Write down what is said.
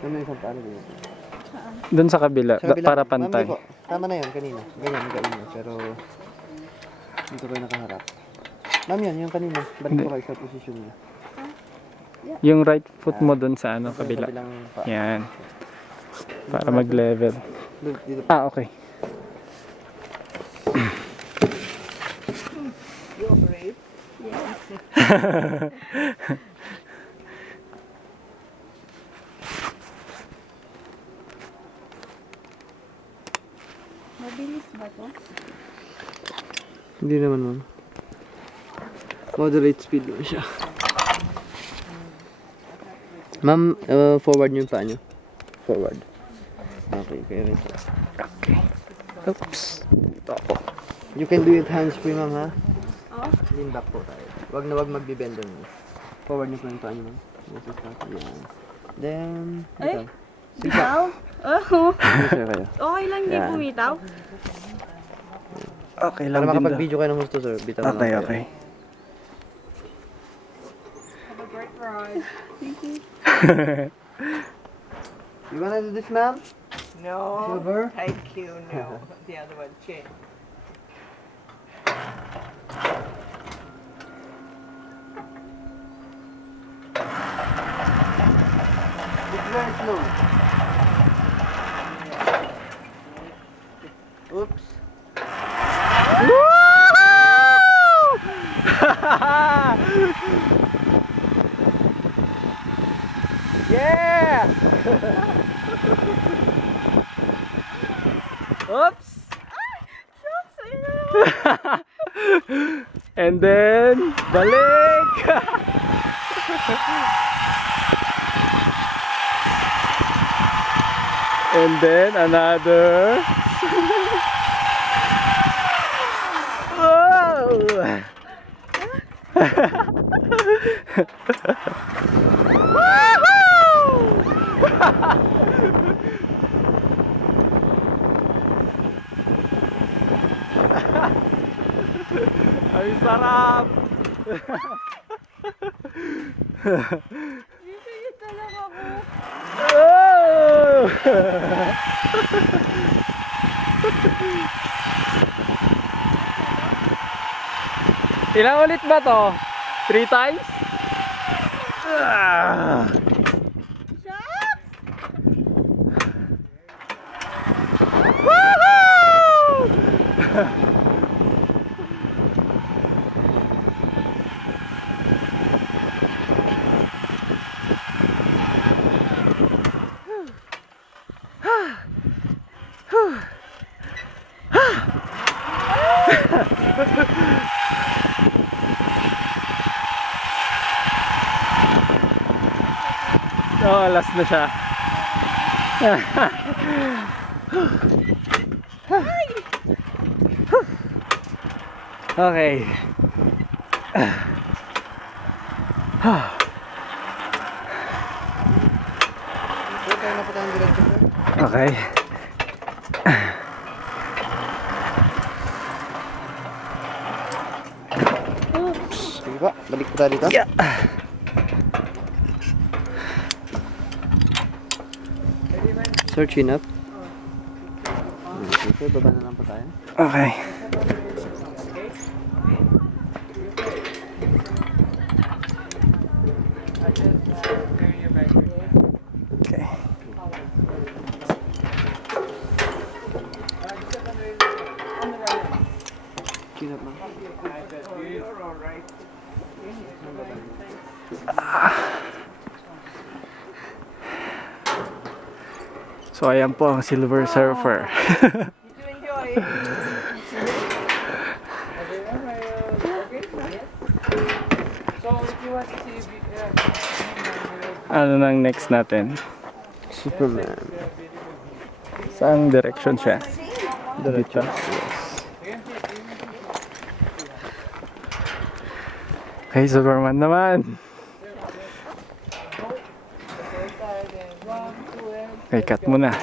Ano yung isang paano dito? Doon sa kabila, Sa kabila, para ma'am, pantay. hindi po. Tama na yun kanina. Ganyan, gawin mo. Pero, dito kayo nakaharap. Ma'am yun, yung kanina. Balik Hindi. po kayo sa posisyon niya. Yung right foot mo doon sa ano, Sa kabila. kabilang pa. Yan. Para mag-level. Dito. Ah, okay. You operate? Yes. Mabilis ba to? Hindi naman, ma'am. Moderate speed lang siya. Ma'am, forward niyo yung paa niyo. Forward. Okay, kaya rin siya. Okay. Oops. Ito ako. You can do it hands-free, ma'am, ha? Oh? Lean back po tayo. Wag na wag magbibend doon. Forward niyo po yung paa niyo, ma'am. Yes, yan. Then, Ay! ito. Bitaw? Oh. Sige, sir, kayo. Okay lang di Yan. bumitaw? Okay Para lang din daw. makapag-video kayo ng gusto, sir. Bitaw lang Okay, kayo. okay. Have a great ride. Thank you. You wanna do this, ma'am? No, Silver? thank you, no. The other one, chin. It's very slow. Oops. Yeah! Oops! Shucks! Ayun na lang. And then, balik! And then, another. Whoa! Ay, sarap! Bibigit na lang ako. Oh! Ilang ulit ba to? 3 times? Ah! Shucks! Oh, last na siya. Okay. Sir, kaya na po tayong diretso, sir. Okay. Sige pa, balik po tayo dito. Yeah. Sir, chin up. Okay, sir, baba na lang po tayo. Okay. Okay. Chin up, ma'am. So ayan po ang Silver Surfer. Did you enjoy it? So if you want to see Ano nang next natin? Superman. Saang direction siya? Diretso. Okay, Superman naman. Okay, cut mo na.